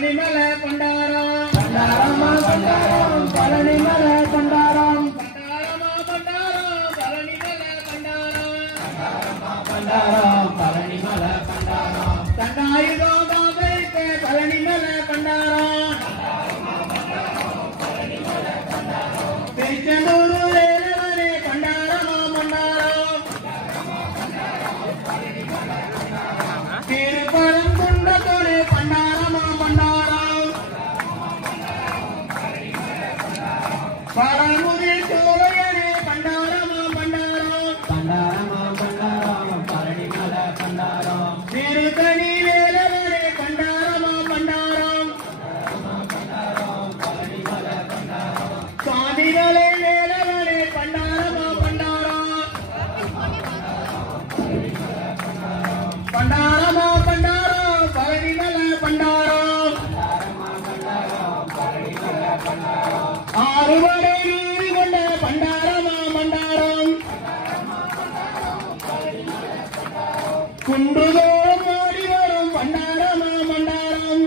பழனிமலை பண்டாரம் பண்டாரமா பண்டாரம் பழனிமலை பண்டாரம் பண்டாரமா பண்டாரம் பழனிமலை பண்டாரம் பண்டாரமா பண்டாரம் பழனிமலை பண்டாரம் தண்டாயுதோ பாபைக்கு பழனிமலை பண்டாரம் பண்டாரமா பண்டாரம் பழனிமலை பண்டாரம் திருச்செந்தூரு வேலவரே பண்டாரமா பண்டாரம் பண்டாரமா பண்டாரம் பழனிமலை பண்டாரம் திருப்பரம் குன்றத்தோடு பண்டாரமா பண்டாரம் பரமுதி சோலையரே பண்டாரமா பண்டாரம் பண்டாரமா பண்டாரம் பழனிமலை பண்டாரம் திருத்தணி வேலவரே பண்டாரமா பண்டாரம் பண்டாரம் பழனிமலை பண்டாரம் சுவாமிகளே வேலவரே பண்டாரமா பண்டாரம் பண்டாரமா பண்டாரம் பழனிமலை பண்டாரம் ஆறுபடை நீர் கொண்ட பண்டாரமா பண்டாரம் குன்றுதோறும் ஓடி வரும் பண்டாரமா பண்டாரம்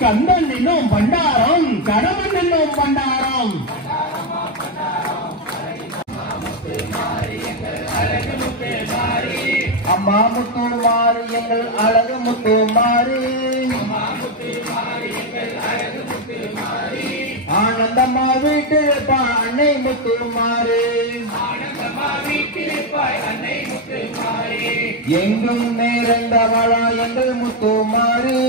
கந்தன் என்னும் பண்டாரம் கடமன் என்னும் பண்டாரம் அம்மா முத்து மாறி எங்கள் அழகு முத்து மாறி ஆனந்தம்மா வீட்டிருப்பாய் அன்னை முத்து மாறி எங்கும் நேர்ந்தவளா எங்கள் முத்து மாறி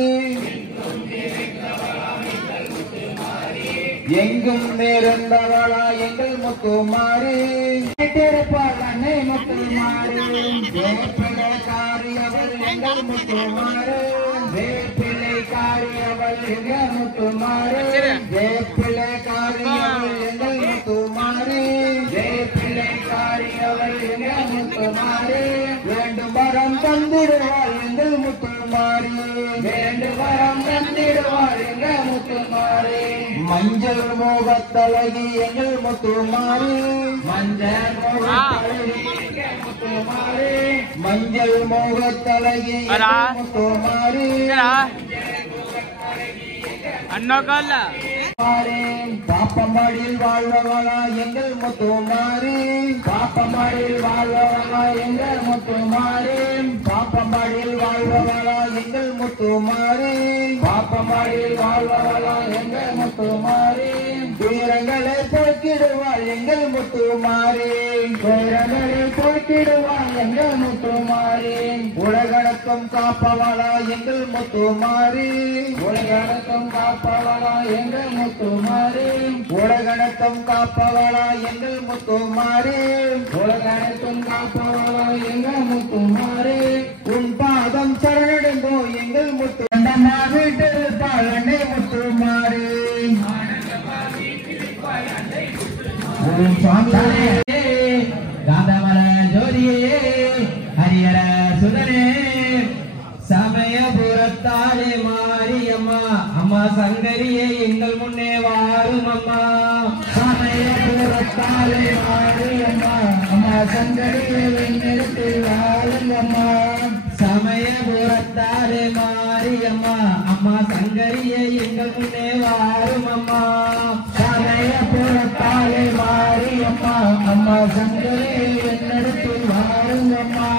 எங்கும் நேர்ந்தவளா எங்கள் முத்து மாறி வீட்டிருப்பாய் அன்னை முத்து மாறி வேப்பிலைக்காரியவள் எங்கள் முத்து மாறி வேப்பிலைக்காரியவள் எங்கள் முத்து மாறி வேப்பிலைக்காரியவள் எங்கள் முத்து மாறி வேப்பிலைக்காரியவள் எங்கள் முத்து மாறி வேண்டும் வரம் தந்திடுவாள் எங்கள் முத்து மாறி வேண்டும் வரம் தந்திடுவாள் எங்கள் முத்து மாறி மஞ்சள் மோகத்தழகி எங்கள் முத்து மாறி மஞ்சள் மோகத்தழகி எங்கள் முத்து மாறி மஞ்சள் மோகத்தழகி எங்கள் முத்து மாறி அண்ணாக்கல்ல பாப்பம்பாடியில் வாழ்வவளா எங்கள் முத்து மாறி பாப்பம்பாடியில் வாழ்வவளா எங்கள் முத்து மாறி பாப்பம்பாடியில் வாழ்வவளா எங்கள் முத்து மாறி பாப்பம்பாடியில் வாழ்வவளா எங்கள் முத்து மாறி துயரங்களை போக்கிடுவாள் எங்கள் முத்து மாறி துயரங்களை போக்கிடுவாள் எங்கள் முத்து மாறி உலகடக்கம் காப்பவளா எங்கள் முத்து மாறி உலகடக்கம் காப்பவளா எங்கள் முத்து மாறி உலகடக்கம் காப்பவளா எங்கள் முத்து மாறி உலகடக்கம் காப்பவளா எங்கள் முத்து மாறி உன் பாதம் சரணடைந்தோ எங்கள் முத்து அண்ணம்மா வீட்டிருப்பாள் அன்னை முத்து மாறி ஓம் சுவாமியே காந்தமர ஜோதியே ஹரியர சுதனே சமயபுரத்தாலே மாரியம்மா அம்மா சங்கரியே எங்கள் முன்னே வாரும் அம்மா சமயபுரத்தாலே மாரியம்மா அம்மா சங்கரியே எங்கள் வாழும் அம்மா சமயபுரத்தாலே மாரியம்மா அம்மா சங்கரியே எங்கள் முன்னே வாரும் அம்மா சமயபுரத்தாலே மாரியம்மா அம்மா சங்கரியே என்னிடத்தில் வாரும் அம்மா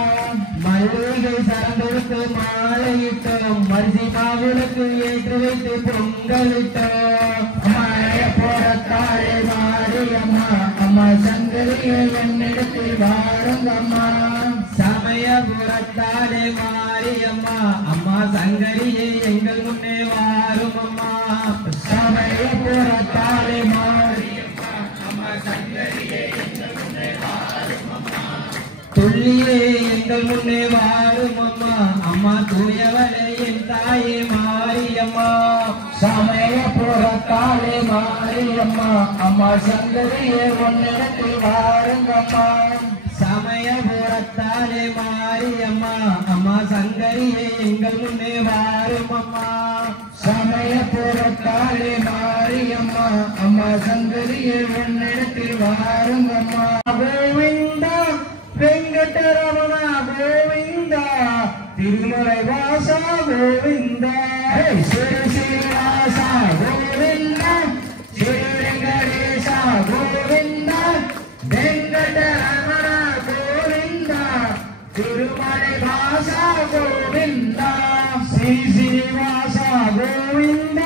மல்லிகை சார்ந்தெடுத்து மாலையிட்டோம் மரிசி மாவிளக்கு ஏற்றி வைத்து பொங்கலிட்டோம் சமயபுரத்தாலே மாரியம்மா அம்மா சங்கரியே என்னிடத்தில் வாரும் அம்மா சமயபுரத்தாலே மாரியம்மா அம்மா சங்கரியே எங்கள் முன்னே வாரும் அம்மா சமயபுரத்தாலே மாரியம்மா அம்மா சங்கரியே எங்கள் முன்னே வாரும் அம்மா துள்ளியே எங்கள் முன்னே வாரும் அம்மா அம்மா தூயவளே என் தாயே மாரியம்மா சமயபுரத்தாலே மாரியம்மா அம்மா சங்கரியே உன்னிடத்தில் வாருங்கம்மா சமயபுரத்தாலே மாரியம்மா அம்மா சங்கரியே எங்கள் முன்னே வாரும் அம்மா சமயபுரத்தாலே மாரியம்மா அம்மா சங்கரியே உன்னிடத்தில் வாருங்கம்மா கோவிந்தா வெங்கடரமண கோவிந்தா திருமல திருமலைவாச கோவிந்த ஸ்ரீ ஸ்ரீனிவாச கோவிந்த ஸ்ரீ வெங்கடேச கோவிந்த வெங்கடரமண கோவிந்த திருமலைவாச கோவிந்த ஸ்ரீ ஸ்ரீனிவாச கோவிந்த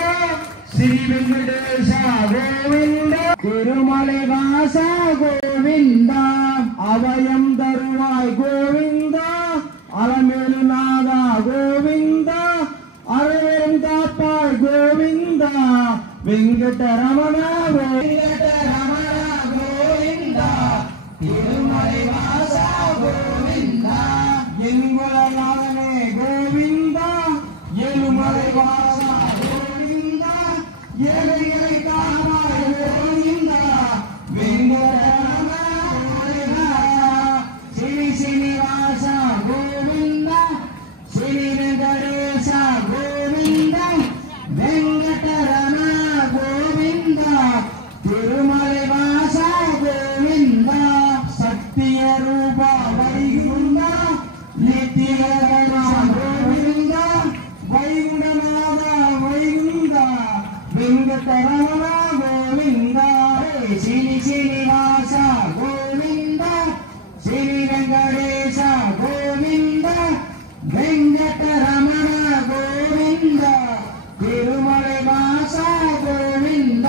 ஸ்ரீ வெங்கடேச கோவிந்த திருமலைவாச கோவிந்த அபயம் தருவாய் கோவிந்தா அலமேலுநாதா கோவிந்தா அரைவரும் காப்பாய் கோவிந்தா வெங்கடரமண கோவிந்தா திருமலைவாச கோவிந்தா எங்குலநாதனே கோவிந்தா ஏழுமலைவாச கோவிந்தா ஏழைகளை காப்பாய் கோவிந்தா வெங்கடரமண ಶ್ರೀನಿವಾಸ ಗೋವಿಂದ ಶ್ರೀ ವೆಂಕಟೇಶ ಗೋವಿಂದ ವೆಂಕಟರಮಣ ಗೋವಿಂದ ತಿರುಮಲೆವಾಸ ಗೋವಿಂದ ಶಕ್ತಿಯ ರೂಪ ವೈಗುಂಡ ನಿತ್ಯ ಗೋವಿಂದ ವೈಗುಂಡನಾದ ವೈಗುಂಡ ವೆಂಕಟರಮಣ ಗೋವಿಂದ ಶ್ರೀನಿವಾಸ ಗೋವಿಂದ ಶ್ರೀ ವೆಂಕಟೇಶ ಗೋವಿಂದ ವೆಂಕಟರಮಣ ಗೋವಿಂದ ತಿರುಮಲೆವಾಸ ಗೋವಿಂದ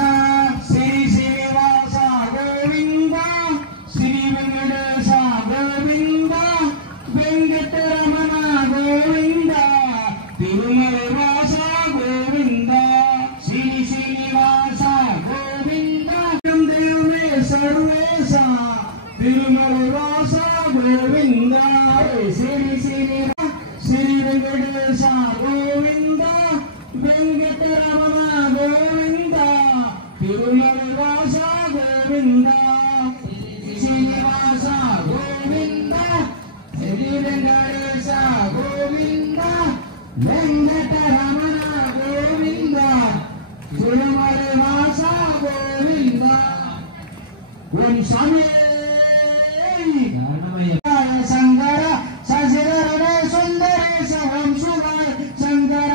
ಶ್ರೀ ಶ್ರೀನಿವಾಸ ಗೋವಿಂದ ಶ್ರೀ ವೆಂಕಟೇಶ ಗೋವಿಂದ ವೆಂಕಟರಮಣ ಗೋವಿಂದ ತಿರುಮಲೆವಾಸ ಗೋವಿಂದ ಶ್ರೀ ಶ್ರೀನಿವಾಸ ಗೋವಿಂದ ದೇವೇ ಸರ್ವೇಶ ತಿರುಮಲೆವಾಸ ಗೋವಿಂದ ಶ್ರೀ ವೆಂಕಟೇಶ ಗೋವಿಂದ ವೆಂಕಟರಮಣ ಗೋವಿಂದ ತಿರುಮಲೆವಾಸ ಗೋವಿಂದ ಶ್ರೀನಿವಾಸ ಗೋವಿಂದ ಶ್ರೀ ವೆಂಕಟೇಶ ಗೋವಿಂದ ವೆಂಕಟರಮಣ ಗೋವಿಂದ ತಿರುಮಲೆವಾಸ ಗೋವಿಂದ ಓಂ ಸ್ವಾಮಿ ಶಂಕರ ಶಶಿಧರನೇ ಸುಂದರೇಶ ಓಂ ಶಿವಾಯ ಶಂಕರ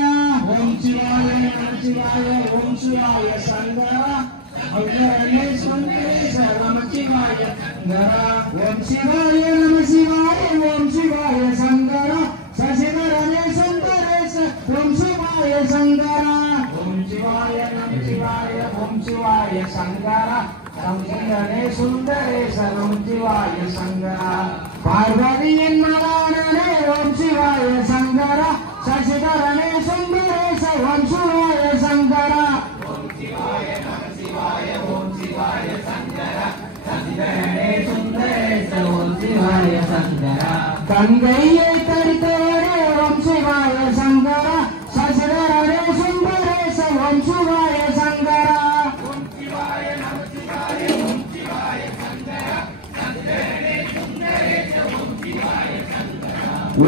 ಓಂ ಶಿವಾಯ ನಮ ಶಿವಾಯ ಓಂ ಶಿವಾಯ ಶಂಕರ ಶಶಿಧರನೇ ಸುಂದರೇಶ ನಮ ಶಿವಾಯ ಶಂಕರ ಓಂ ಶಿವಾಯ ನಮ ಶಿವಾಯ ಓಂ ಶಿವಾಯ ಶಂಕರ ಶಶಿಧರನೇ ಸುಂದರೇಶ ಓಂ ಶಿವಾಯ ಶಂಕರ ಓಂ ಶಿವಾಯ ನಮ ಶಿವಾಯ ಓಂ ಶಿವಾಯ ಶಂಕರ ಶಂಕರನೇ ಸುಂದರೇಶ ಓಂ ಶಿವಾಯ ಶಂಕರ பார்வதியின் மகனே ஓம் சிவாய சங்கர சசிதரனே சுந்தரேச ஓம் சிவாய சங்கர ஓம் சிவாய நம சிவாய ஓம் சிவாய சங்கர சசிதரனே சுந்தரேச ஓம் சிவாய சங்கர கங்கையை தரித்தவரே ஓம் சிவாய சங்கர சசிதரனே சுந்தரேச ஓம் சிவாய சங்கர ஓம் சிவாய நம சிவாய ஓம் சிவாய சங்கர சசிதரனே சுந்தரேச ஓம் சிவாய சங்கர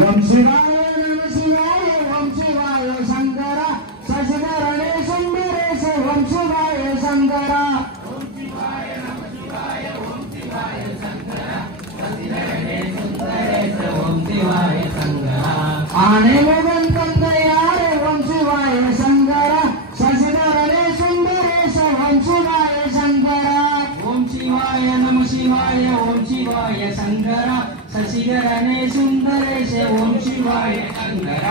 ஓம் சிவாய நம சிவாய ஓம் சிவாய சங்கர சசிதரனே சுந்தரேச ஓம் சிவாய சங்கர ஓம் சிவாய நம சிவாய ஓம் சிவாய சங்கர சசிதரனே சுந்தரேச ஓம் சிவாய சங்கர ஆனைமுகன் தந்தையாரே ஓம் சிவாய சங்கர சசிதரனே சுந்தரேச ஓம் சிவாய சங்கர ஓம் சிவாய நம சிவாய ஓம் சிவாய சங்கர சசிதரனே சுந்தரேச ஓம் சிவாய சங்கர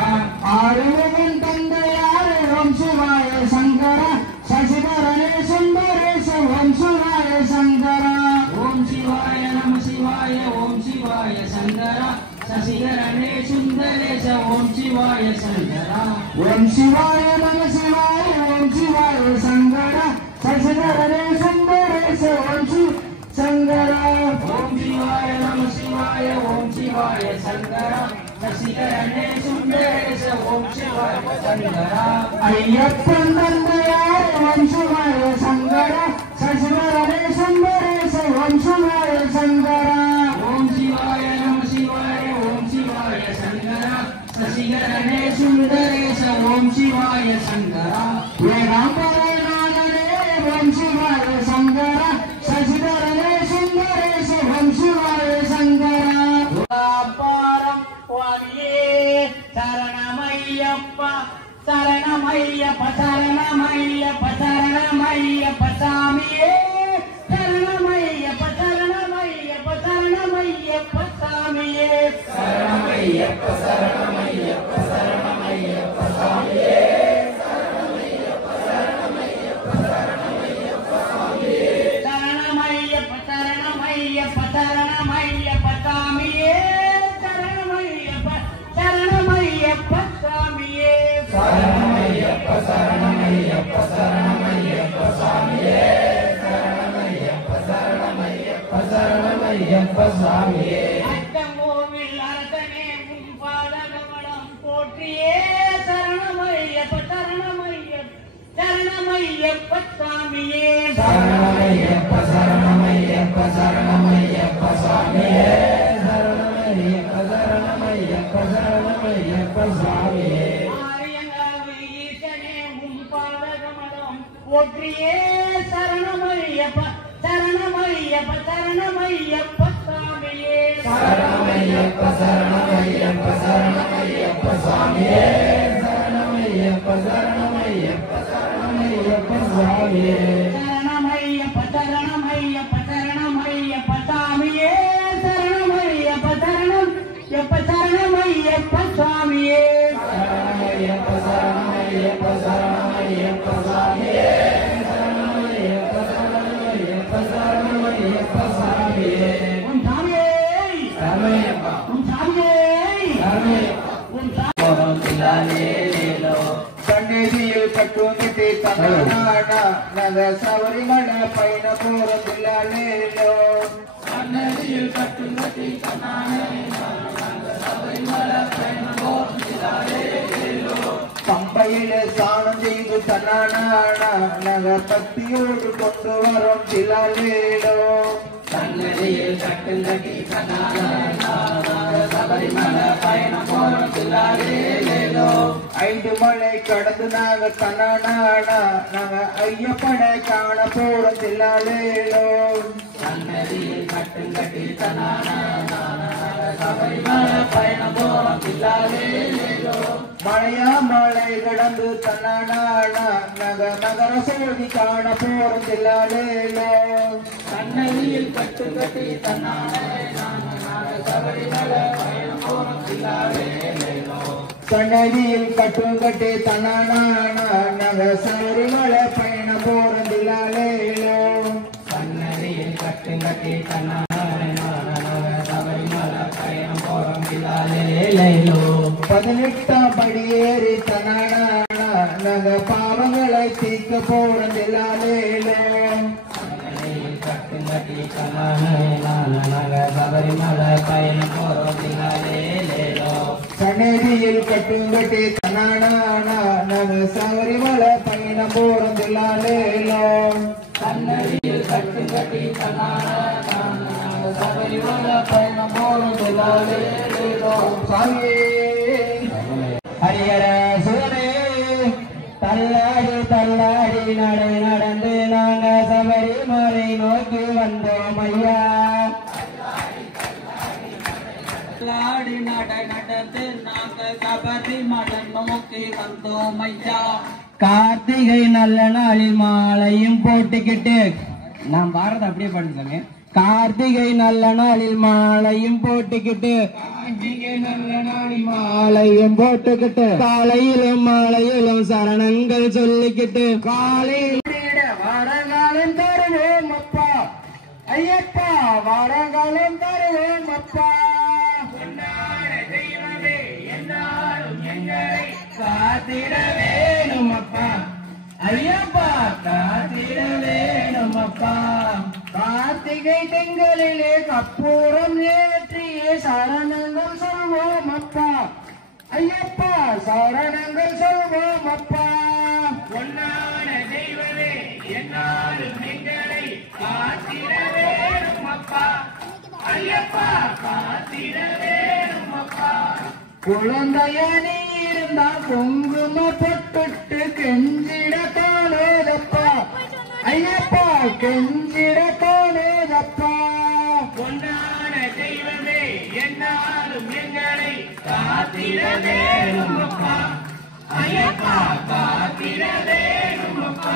ஆறுமுகன் தந்தையாரே ஓம் சிவாய சங்கர சசிதரனே சுந்தரேச ஓம் சிவாய சங்கர ஓம் சிவாய நம சிவாய ஓம் சிவாய சங்கர சசிதரனே சுந்தரேச ஓம் சிவாய சங்கர ஓம் சிவாய நம சிவாய ஓம் சிவாய சங்கர சசிதரனே சுந்தரேச ஓம் சங்கர ஓம் சிவாய நம சிவாய ஓம் சிவாய சங்கர சசிதரனே சுந்தரேச ஓம் சிவாய சங்கர ஐயப்பன் தந்தையாரே ஓம் சிவாய சங்கர சசிதரனே சுந்தரேச ஓம் சிவாய சங்கர ஓம் சிவாய நம சிவாய ஓம் சிவாய சங்கர சசிதரனே சுந்தரேச ஓம் சிவாய சங்கர வேதாம்பரநாதனே ஓம் சிவாய சங்கர சசிதரனே சுந்தரேச ஓம் சிவாய சங்கர பாரம் வாணியே சரணம சரணமையப்பா சரணமையப்ப சரணமையப்ப சரணமையப்ப சாமியே சரணமையப்ப சரணமையப்ப சரணமையப்ப சாமியே சரணமையப்ப சரணமையப்ப சரணமையப்ப சாமியே சரணமையப்ப சரணமையப்ப சரணமையப்ப சாமியே சரணமையப்ப சரணமையப்ப சரணமையப்ப சாமியே சரணமையப்ப சரணமையப்ப சாமியே சரணமையப்ப சரணமையப்ப சரணமையப்ப சாமியே சரணமையப்ப சரணமையப்ப சரணமையப்ப சாமியே அச்சங்கோவில் அரசனே உன் பாதகமலம் போற்றியே சரணமையப்ப சரணமையப்ப சரணமையப்ப சாமியே சரணமையப்ப சரணமையப்ப சரணமையப்ப சாமியே சரணமையப்ப சரணமையப்ப சரணமையப்ப சாமியே போற்றியே சரணமையப்ப சரணமையப்ப சரணமையப்ப சாமியே சரணமையப்ப சரணமையப்ப சரணமையப்ப சாமியே சரணமையப்ப சரணமையப்ப சரணமையப்ப சாமியே சரணமையப்ப சரணமையப்ப சரணமையப்ப சாமியே சரணமையப்ப சரணமையப்ப சரணமையப்ப சாமியே சரணமையப்ப சரணமையப்ப சரணமையப்ப சாமியே சரணமையப்ப சரணமையப்ப சரணமையப்ப சாமியே உன் சாமியே சரணமையப்பா உன் சாமியே சரணமையப்பா உன் சாமியே சன்னிதியில் கட்டுமிட்டி தன்னாட நக சபரிமலை பைன போறதில்லேலோ சன்னிதியில் கட்டுமிட்டி பம்பையில ஸ்நானம் செய்து தன்னாட நக பக்தியோடு கொண்டு வரும் திலாலேலோ சன்னதியில் கட்டுங்கட்டி சபரிமலை பயணம் போறோம் திலாலேலோ 5 மலை கடந்து நாங்க தன்னாட நாங்க ஐயப்படை காண போறோம் திலாலேலோ சன்னதியில் கட்டுங்கட்டி சபரிமலை பயணம் போறோம் திலாலேலோ மழையா மலை கடந்து தன்னாட நக நகர சோதி காண போறோம் திலாலேலோ சன்னதியில் கட்டுங்கட்டி சபரிமலை பயணம் போறோம் திலாலேலோ சன்னதியில் கட்டுங்கட்டி தன்னாட நக சபரிமலை பயணம் போறோம் திலாலேலோ சன்னதியில் கட்டுங்கட்டி சபரிமலை பயணம் போறோம் திலாலேலோ 18ஆம் படியேறி தன்னாட நக பாவங்களை தீர்க்க போறோம் திலாலேலோ கட்டுங்கட்டி சபரிமலை பயணம் போறோம் திலாலேலோ சன்னதியில் கட்டுங்கட்டி தன்னாட நக சபரிமலை பயணம் போறோம் திலாலேலோ சன்னதியில் கட்டுங்கட்டி சபரிமலை பயணம் போறோம் திலாலேலோ சாமியே ஹரிஹர சுரனே தள்ளாடி தள்ளாடி நடை நடந்து நாங்க சபரிமலை நோக்கி வந்தோம் ஐயா தள்ளாடி நடை நடந்து நாங்க சபரிமலை நோக்கி வந்தோம் ஐயா கார்த்திகை நல்ல நாளில் மாலையும் போட்டுக்கிட்டு நான் பாரத அப்படியே பண்ணுங்க கார்த்திகை நல்ல நாளில் மாலையும் போட்டுக்கிட்டு கார்த்திகை நல்ல நாளில் மாலையும் போட்டுக்கிட்டு காலையிலும் மாலையிலும் சரணங்கள் சொல்லிக்கிட்டு காலையில் வரகாலம் தருவோம் அப்பா ஐயப்பா வரகாலம் தருவோம் அப்பா தெய்வமே என்னாலும் எங்களை காத்திட வேணும் அப்பா ஐயப்பா காத்திட வேணும் அப்பா கார்த்திகை திங்களிலே கற்பூரம் ஏற்றியே சரணங்கள் சொல்வோம் அப்பா ஐயப்பா சரணங்கள் சொல்வோம் அப்பா பொன்னான தெய்வமே என்னாலும் எங்களை காத்திட வேணும் அப்பா ஐயப்பா காத்திட வேணும் அப்பா குழந்தைய நீ இருந்தா குங்கும பொட்டுட்டு கெஞ்சிட தோணுதப்பா ஐயப்பா கெஞ்சிட தோணுதப்பா பொன்னான தெய்வமே என்னாலும் எங்களை காத்திட வேணுமப்பா ஐயப்பா காத்திட வேணுமப்பா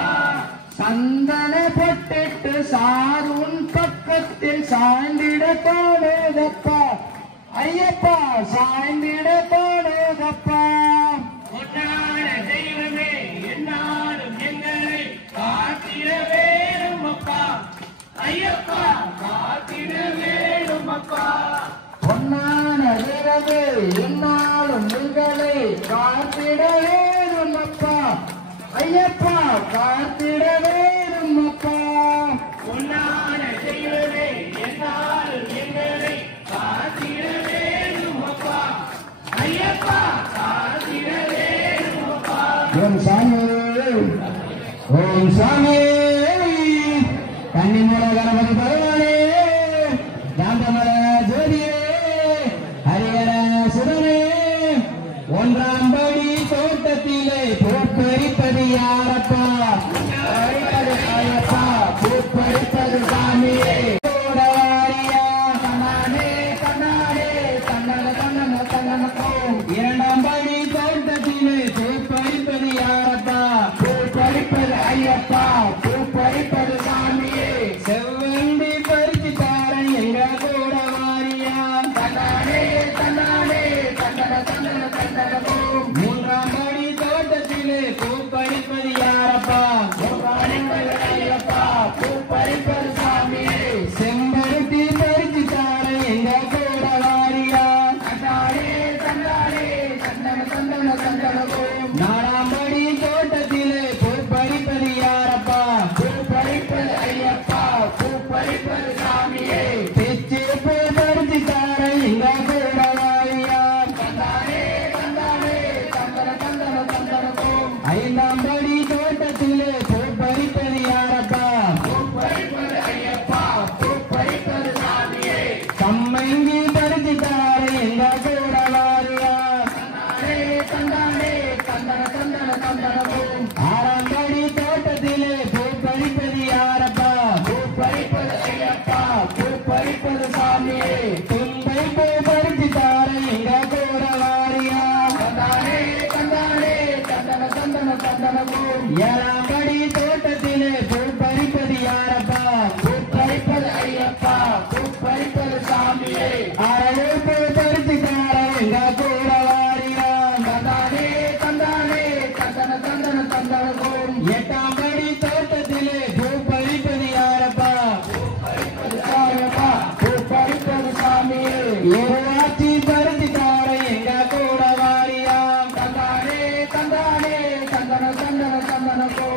சந்தன பொட்டிட்டு சாருன் பக்கத்தில் சாய்ந்திட தோணுதப்பா ஐயப்பா சாய்ந்திட தோணுதப்பா ஒன்றான தெய்வமே என்னாலும் எங்களை காத்திட வேணுமப்பா ஐயப்பா காத்திட வேணுமப்பா பொன்னான இரவு என்னாலும் எங்களை காத்திட வேணுமப்பா ஐயப்பா காத்திட வேணுமப்பா பொன்னான தெய்வமே என்னாலும் எங்களை காத்திட வேணுமப்பா ஐயப்பா காத்திட வேணுமப்பா ஓம் சாமி ஓம் சாமி கன்னிமூல கணபதி பகவானே காந்தமல ஜோதியே ஹரிஹர சுரனே ஒன்றாம் படி தோட்டத்திலே பூப்பறிப்பது யாரப்பா ஐயப்பா பூப்பறிப்பது சாமியே இரண்டாம் படி தோட்டத்திலே பூப்பறிப்பது யாரப்பா பூப்பறிப்பது ஐயப்பா பூப்பறிப்பது சாமியே செவ்வண்டி பறிச்சு தாரன் எங்க கூட வாரியா தன்னானே தன்னானே தன்னட தன்னட தன்னடமும் மூன்றாம் படி தோட்டத்திலே பூப்பறிப்பது யாரப்பா பூப்பறிப்பது ஐயப்பா பூப்பறிப்பது சாமியே செம்பருத்தி பறிச்சு தாரன் எங்க கூட வாரியா தன்னானே தன்னானே தன்னட தன்னட தன்னடமும் நாலாம் படி தோட்டத்திலே பூப்பறிப்பது யாரப்பா பூப்பறிப்பது ஐயப்பா பூப்பறிப்பது சாமியே பிச்சு பூ பறிச்சு தாரன் எங்க கூட வாரியா தந்தானே தந்தானே தந்தன தந்தன தந்தனமும் ஐந்தாம் படி தோட்டத்திலே பூப்பறிப்பது யாரப்பா பூப்பறிப்பது ஐயப்பா பூப்பறிப்பது சாமியே கம்மைங்கி பறிச்சு தாரன் எங்க கூட வாரியா தந்தானே தந்தானே தந்தன தந்தன தந்தனமும் ஆறாம் படி தோட்டத்திலே பூப்பறிப்பது யாரப்பா பூப்பறிப்பது ஐயப்பா பூப்பறிப்பது சாமியே தும்பை பூ பறிச்சு தாரன் எங்க கூட வாரியா தந்தானே தந்தானே தந்தன தந்தன தந்தனமும் ஏழாம் படி தோட்டத்திலே பூப்பறிப்பது யாரப்பா பூப்பறிப்பது ஐயப்பா பூப்பறிப்பது சாமியே அரளு பூ பறிச்சு தாரன் எங்க கூட வாரியா தந்தானே தந்தானே தந்தன தந்தன தந்தனமும் எட்டாம் படி தோட்டத்திலே பூப்பறிப்பது யாரப்பா பூப்பறிப்பது ஐயப்பா பூப்பறிப்பது சாமியே ஏவாச்சி பறிச்சு தாரன் எங்க கூட வாரியா தந்தானே தந்தானே தந்தன தந்தன தந்தனமும்